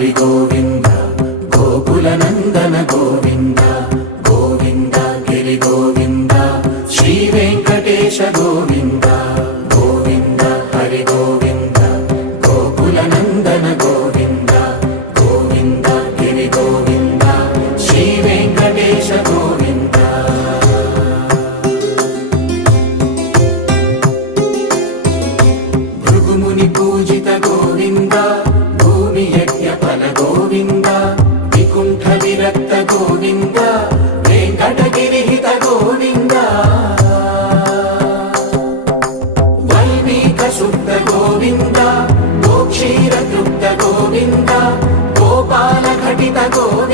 హరి గోవింద గోకుల నందన గోవింద గోవింద గిరి గోవింద శ్రీ వెంకటేశ గోవింద గోవింద హరి గోవింద గోకుల నందన గోవింద గోవింద గిరి గోవింద శ్రీ వెంకటేశ గోవింద భృగుముని పూజిత గోవింద భూమి యజ్ఞ ఫల గోవింద వికుంఠ విరక్త గోవింద వెంకటగిరిహిత గోవింద వైదిక శుద్ధ గోవింద గోక్షీర తృప్త గోవింద గోపాల ఘటిత గోవింద